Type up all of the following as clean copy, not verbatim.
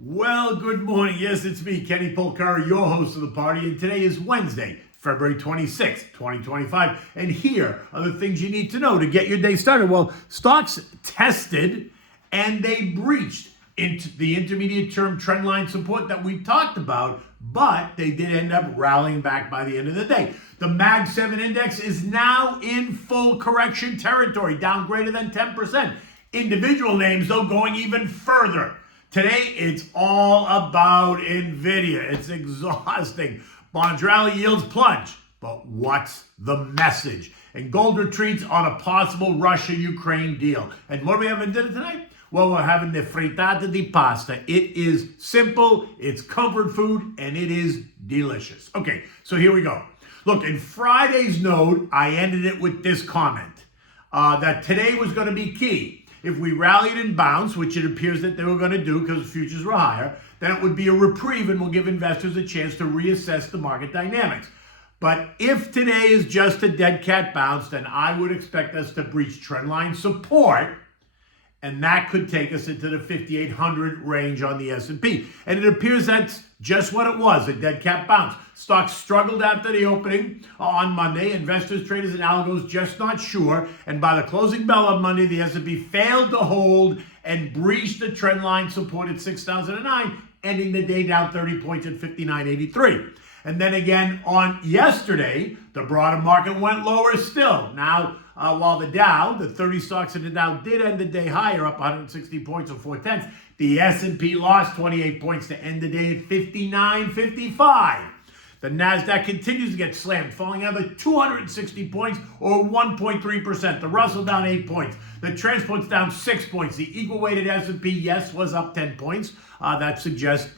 Well, good morning. Yes, it's me, Kenny Polcar, your host of the party, and today is Wednesday, February 26th, 2025. And here are the things you need to know to get your day started. Well, stocks tested and they breached into the intermediate term trend line support that we talked about, but they did end up rallying back by the end of the day. The Mag 7 index is now in full correction territory, down greater than 10%. Individual names, though, going even further. Today, it's all about Nvidia. It's exhausting. Bonds rally, yields plunge. But what's the message? And gold retreats on a possible Russia-Ukraine deal. And what do we have in dinner tonight? Well, we're having the Frittata di pasta. It is simple, it's comfort food, and it is delicious. Okay, so here we go. Look, in Friday's note, I ended it with this comment that today was going to be key. If we rallied and bounced, which it appears that they were going to do because the futures were higher, then it would be a reprieve and will give investors a chance to reassess the market dynamics. But if today is just a dead cat bounce, then I would expect us to breach trendline support, and that could take us into the 5,800 range on the S&P. And it appears that's just what it was, a dead cat bounce. Stocks struggled after the opening on Monday. Investors, traders, and algos just not sure. And by the closing bell on Monday, the S&P failed to hold and breached the trend line support at 6,009, ending the day down 30 points at 59.83. And then again on yesterday, the broader market went lower still. Now, while the Dow, the 30 stocks in the Dow did end the day higher, up 160 points or 0.4, the S&P lost 28 points to end the day at 59.55. The NASDAQ continues to get slammed, falling another 260 points or 1.3%. The Russell down 8 points. The transport's down 6 points. The equal-weighted S&P, yes, was up 10 points. That suggests,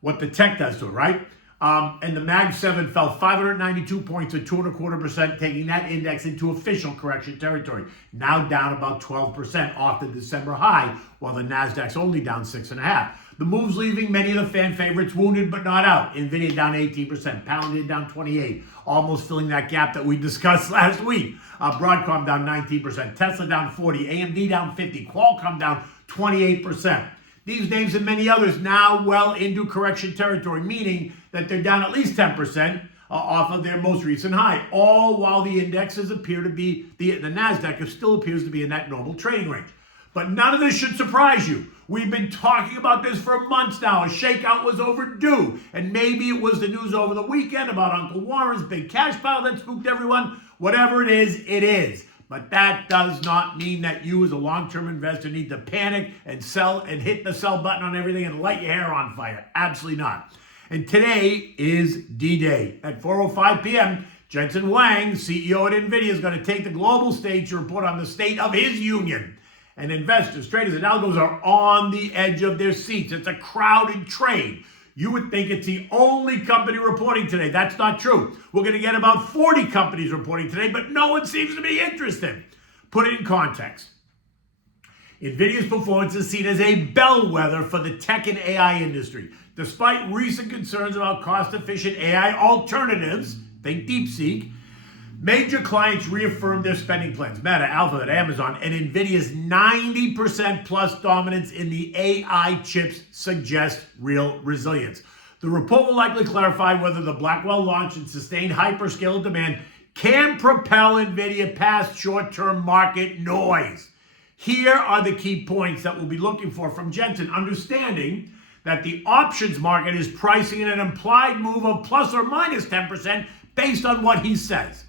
what the tech does to it, right? And the Mag 7 fell 592 points or 2.25%, taking that index into official correction territory. Now down about 12% off the December high, while the NASDAQ's only down 6.5%. The moves leaving many of the fan favorites wounded but not out. Nvidia down 18%, Palantir down 28%, almost filling that gap that we discussed last week. Broadcom down 19%, Tesla down 40%, AMD down 50%, Qualcomm down 28%. These names and many others now well into correction territory, meaning that they're down at least 10% off of their most recent high, all while the indexes appear to be, the NASDAQ still appears to be in that normal trading range. But none of this should surprise you. We've been talking about this for months now. A shakeout was overdue, and maybe it was the news over the weekend about Uncle Warren's big cash pile that spooked everyone. Whatever it is, it is. But that does not mean that you as a long-term investor need to panic and sell and hit the sell button on everything and light your hair on fire. Absolutely not. And today is D-Day. At 4:05 p.m., Jensen Huang, CEO at Nvidia, is going to take the global stage to report on the state of his union. And investors, traders, and algos are on the edge of their seats. It's a crowded trade. You would think it's the only company reporting today. That's not true. We're going to get about 40 companies reporting today, but no one seems to be interested. Put it in context. Nvidia's performance is seen as a bellwether for the tech and AI industry. Despite recent concerns about cost-efficient AI alternatives, think DeepSeek, major clients reaffirmed their spending plans. Meta, Alphabet, Amazon, and Nvidia's 90% plus dominance in the AI chips suggests real resilience. The report will likely clarify whether the Blackwell launch and sustained hyperscale demand can propel Nvidia past short-term market noise. Here are the key points that we'll be looking for from Jensen, understanding that the options market is pricing in an implied move of plus or minus 10% based on what he says.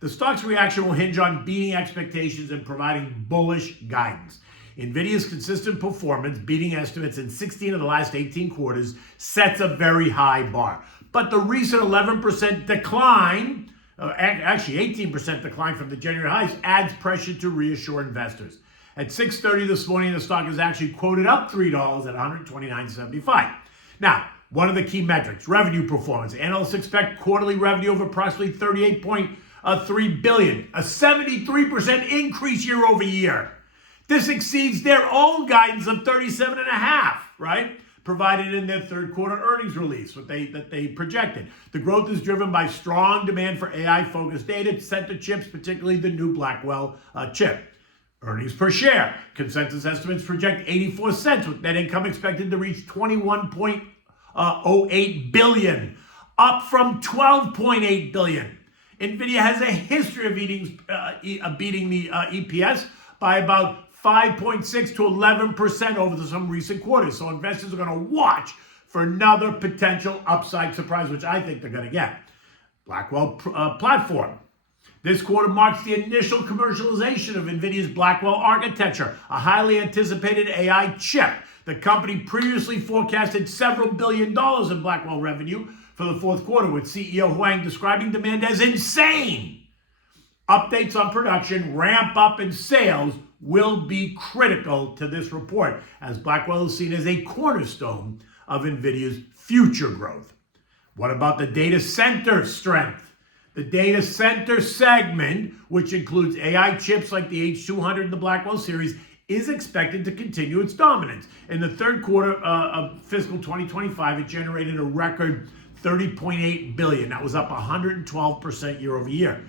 The stock's reaction will hinge on beating expectations and providing bullish guidance. Nvidia's consistent performance, beating estimates in 16 of the last 18 quarters, sets a very high bar. But the recent 11% decline, actually 18% decline from the January highs, adds pressure to reassure investors. At 6:30 this morning, the stock is actually quoted up $3 at $129.75. Now, one of the key metrics, revenue performance. Analysts expect quarterly revenue of approximately $38.3 billion, a 73% increase year over year. This exceeds their own guidance of 37.5, right? Provided in their third quarter earnings release, that they projected. The growth is driven by strong demand for AI-focused data center chips, particularly the new Blackwell chip. Earnings per share. Consensus estimates project 84 cents with net income expected to reach 21.08 billion, up from 12.8 billion. Nvidia has a history of beating the EPS by about 5.6 to 11% over some recent quarters. So investors are going to watch for another potential upside surprise, which I think they're going to get. Blackwell platform. This quarter marks the initial commercialization of Nvidia's Blackwell architecture, a highly anticipated AI chip. The company previously forecasted several $billions in Blackwell revenue for the fourth quarter, with CEO Huang describing demand as insane. Updates on production, ramp up, and sales will be critical to this report, as Blackwell is seen as a cornerstone of Nvidia's future growth. What about the data center strength? The data center segment, which includes AI chips like the H200 and the Blackwell series, is expected to continue its dominance. In the third quarter of fiscal 2025, it generated a record $30.8 billion. That was up 112% year over year.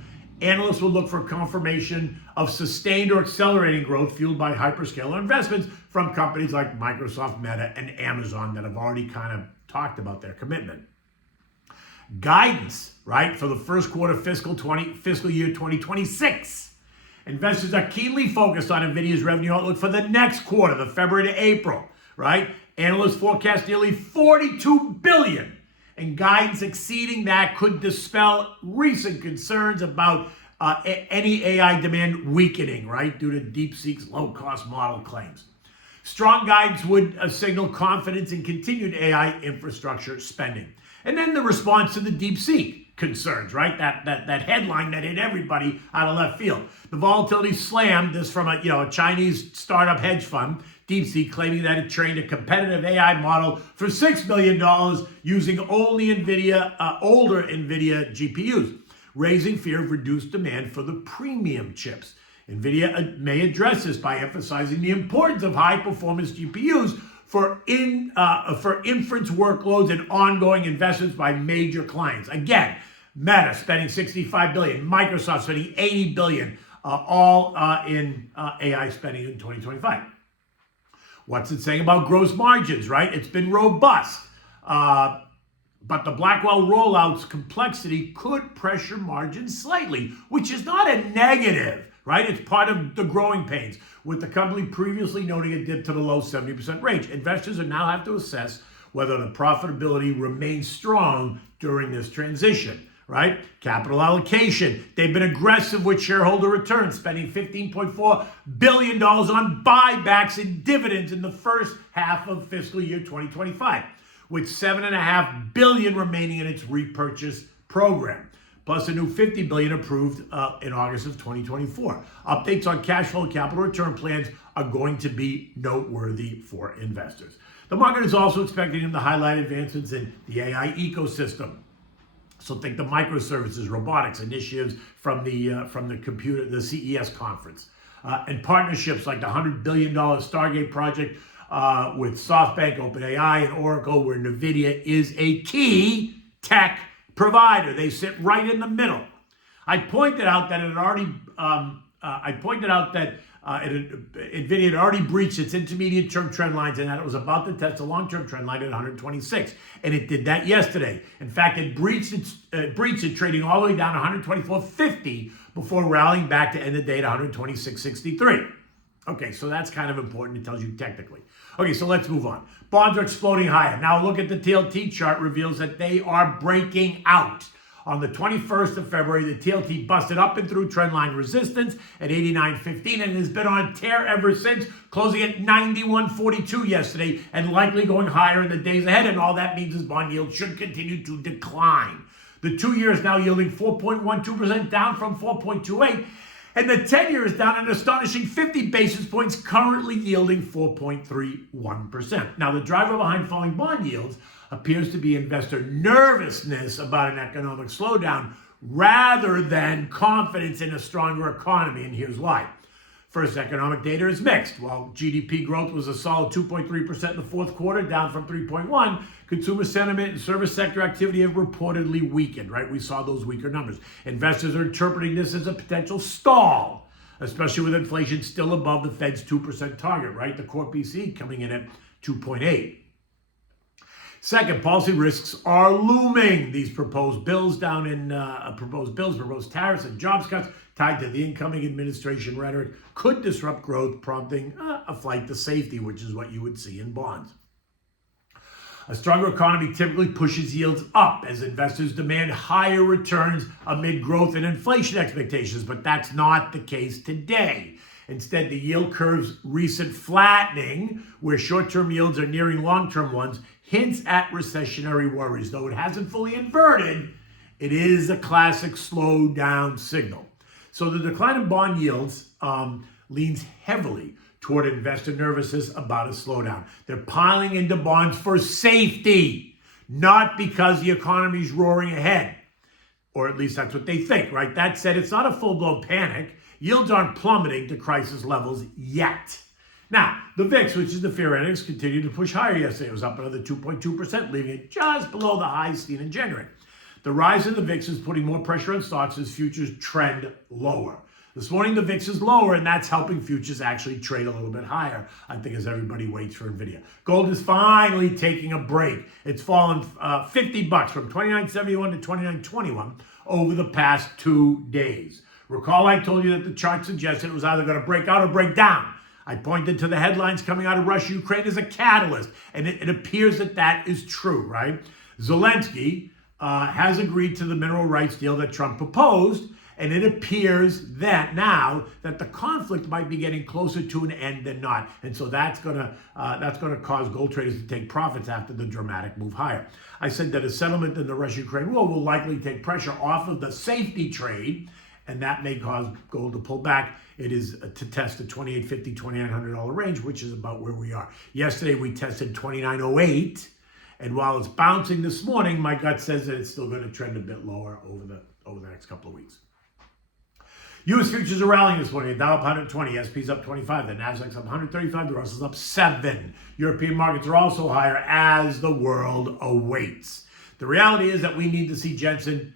Analysts will look for confirmation of sustained or accelerating growth fueled by hyperscaler investments from companies like Microsoft, Meta, and Amazon that have already kind of talked about their commitment. Guidance, right, for the first quarter fiscal year 2026. Investors are keenly focused on Nvidia's revenue outlook for the next quarter, the February to April, right? Analysts forecast nearly $42 billion, and guidance exceeding that could dispel recent concerns about any AI demand weakening, right, due to DeepSeek's low-cost model claims. Strong guidance would signal confidence in continued AI infrastructure spending. And then the response to the DeepSeek concerns, right? That headline that hit everybody out of left field. The volatility slammed this from a Chinese startup hedge fund, DeepSeek, claiming that it trained a competitive AI model for $6 million using only older Nvidia GPUs, raising fear of reduced demand for the premium chips. Nvidia may address this by emphasizing the importance of high-performance GPUs for inference workloads and ongoing investments by major clients. Again, Meta spending $65 billion, Microsoft spending $80 billion, all in AI spending in 2025. What's it saying about gross margins, right? It's been robust, but the Blackwell rollout's complexity could pressure margins slightly, which is not a negative, right? It's part of the growing pains, with the company previously noting a dip to the low 70% range. Investors now have to assess whether the profitability remains strong during this transition, right? Capital allocation. They've been aggressive with shareholder returns, spending $15.4 billion on buybacks and dividends in the first half of fiscal year 2025, with $7.5 billion remaining in its repurchase program, plus a new $50 billion approved in August of 2024. Updates on cash flow and capital return plans are going to be noteworthy for investors. The market is also expecting them to highlight advancements in the AI ecosystem. So think the microservices, robotics initiatives from the CES conference, and partnerships like the $100 billion Stargate project with SoftBank, OpenAI, and Oracle, where Nvidia is a key tech provider. They sit right in the middle. I pointed out that Nvidia had already breached its intermediate-term trend lines, and that it was about to test a long-term trend line at 126, and it did that yesterday. In fact, it breached it, trading all the way down to 124.50 before rallying back to end the day at 126.63. Okay, so that's kind of important. It tells you technically. Okay, so let's move on. Bonds are exploding higher. Now look at the TLT chart, reveals that they are breaking out. On the 21st of February, the TLT busted up and through trendline resistance at 89.15 and has been on a tear ever since, closing at 91.42 yesterday and likely going higher in the days ahead. And all that means is bond yield should continue to decline. The 2-year is now yielding 4.12%, down from 4.28. And the 10-year is down an astonishing 50 basis points, currently yielding 4.31%. Now, the driver behind falling bond yields appears to be investor nervousness about an economic slowdown rather than confidence in a stronger economy, and here's why. First, economic data is mixed. While GDP growth was a solid 2.3% in the fourth quarter, down from 3.1%, consumer sentiment and service sector activity have reportedly weakened, right? We saw those weaker numbers. Investors are interpreting this as a potential stall especially with inflation still above the Fed's 2% target, right? The core PCE coming in at 2.8. Second, policy risks are looming. These proposed proposed tariffs and jobs cuts tied to the incoming administration rhetoric could disrupt growth, prompting a flight to safety, which is what you would see in bonds. A stronger economy typically pushes yields up as investors demand higher returns amid growth and inflation expectations, but that's not the case today. Instead, the yield curve's recent flattening, where short-term yields are nearing long-term ones, hints at recessionary worries. Though it hasn't fully inverted, it is a classic slowdown signal. So the decline in bond yields leans heavily toward investor nervousness about a slowdown. They're piling into bonds for safety, not because the economy's roaring ahead. Or at least that's what they think, right? That said, it's not a full-blown panic. Yields aren't plummeting to crisis levels yet. Now, the VIX, which is the fear index, continued to push higher yesterday. It was up another 2.2%, leaving it just below the highs seen in January. The rise in the VIX is putting more pressure on stocks as futures trend lower. This morning, the VIX is lower, and that's helping futures actually trade a little bit higher, I think, as everybody waits for Nvidia. Gold is finally taking a break. It's fallen $50 from $29.71 to $29.21 over the past 2 days. Recall I told you that the chart suggested it was either going to break out or break down. I pointed to the headlines coming out of Russia, Ukraine as a catalyst, and it appears that that is true, right? Zelensky has agreed to the mineral rights deal that Trump proposed, and it appears that now that the conflict might be getting closer to an end than not, and so that's gonna cause gold traders to take profits after the dramatic move higher. I said that a settlement in the Russia-Ukraine war will likely take pressure off of the safety trade, and that may cause gold to pull back. It is to test the $2,850, $2,900 range, which is about where we are. Yesterday we tested $2,908, and while it's bouncing this morning, my gut says that it's still going to trend a bit lower over the next couple of weeks. U.S. futures are rallying this morning. The Dow up 120, S&P's up 25, the NASDAQ's up 135, the Russell's up 7. European markets are also higher as the world awaits. The reality is that we need to see Jensen.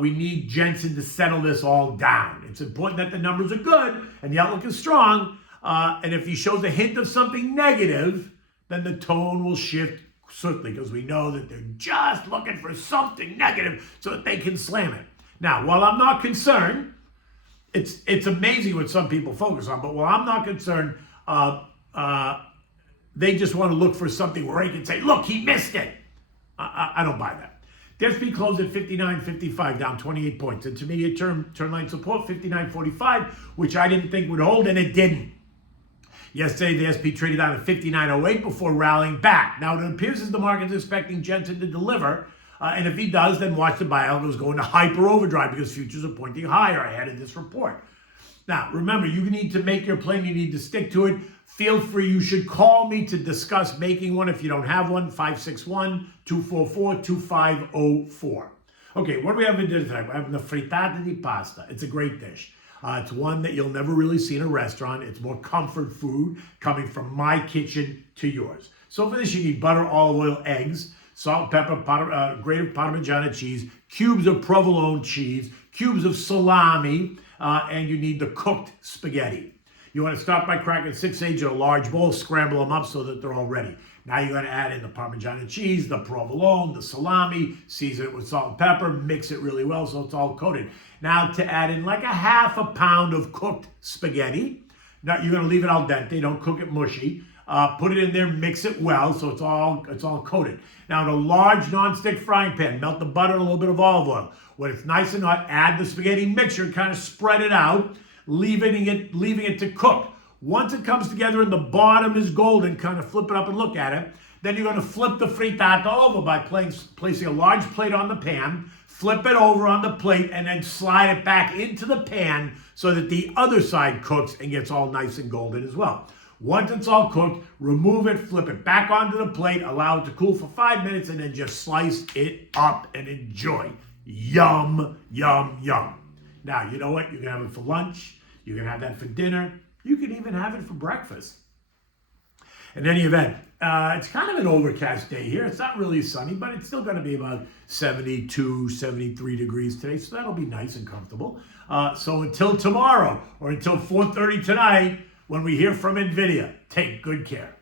We need Jensen to settle this all down. It's important that the numbers are good and the outlook is strong. And if he shows a hint of something negative, then the tone will shift swiftly because we know that they're just looking for something negative so that they can slam it. Now, while I'm not concerned, it's amazing what some people focus on, but while I'm not concerned, they just want to look for something where they can say, look, he missed it. I don't buy that. The S&P closed at 59.55, down 28 points. Intermediate trendline support, 59.45, which I didn't think would hold, and it didn't. Yesterday, the S&P traded down at 59.08 before rallying back. Now, it appears as the market's expecting Jensen to deliver, and if he does, then watch the buy algos go into hyper overdrive because futures are pointing higher ahead of this report. Now, remember, you need to make your plan. You need to stick to it. Feel free. You should call me to discuss making one if you don't have one, 561-244-2504. Okay, what do we have in dinner tonight? We're having the Frittata di pasta. It's a great dish. It's one that you'll never really see in a restaurant. It's more comfort food coming from my kitchen to yours. So for this, you need butter, olive oil, eggs, salt, pepper, grated Parmigiana cheese, cubes of provolone cheese, cubes of salami, and you need the cooked spaghetti. You want to start by cracking 6 eggs in a large bowl, scramble them up so that they're all ready. Now you're going to add in the Parmigiana cheese, the provolone, the salami, season it with salt and pepper, mix it really well so it's all coated. Now to add in like a half a pound of cooked spaghetti. Now you're going to leave it al dente, don't cook it mushy. Put it in there, mix it well so it's all coated. Now in a large nonstick frying pan, melt the butter and a little bit of olive oil. When it's nice and hot, add the spaghetti mixture and kind of spread it out, leaving it to cook. Once it comes together and the bottom is golden, kind of flip it up and look at it. Then you're going to flip the frittata over by placing a large plate on the pan, flip it over on the plate, and then slide it back into the pan so that the other side cooks and gets all nice and golden as well. Once it's all cooked, remove it, flip it back onto the plate, allow it to cool for 5 minutes, and then just slice it up and enjoy. Yum, yum, yum. Now, you know what? You can have it for lunch. You can have that for dinner. You can even have it for breakfast. In any event, It's kind of an overcast day here. It's not really sunny, but it's still going to be about 72, 73 degrees today. So that'll be nice and comfortable. So until tomorrow or until 4:30 tonight, when we hear from Nvidia, take good care.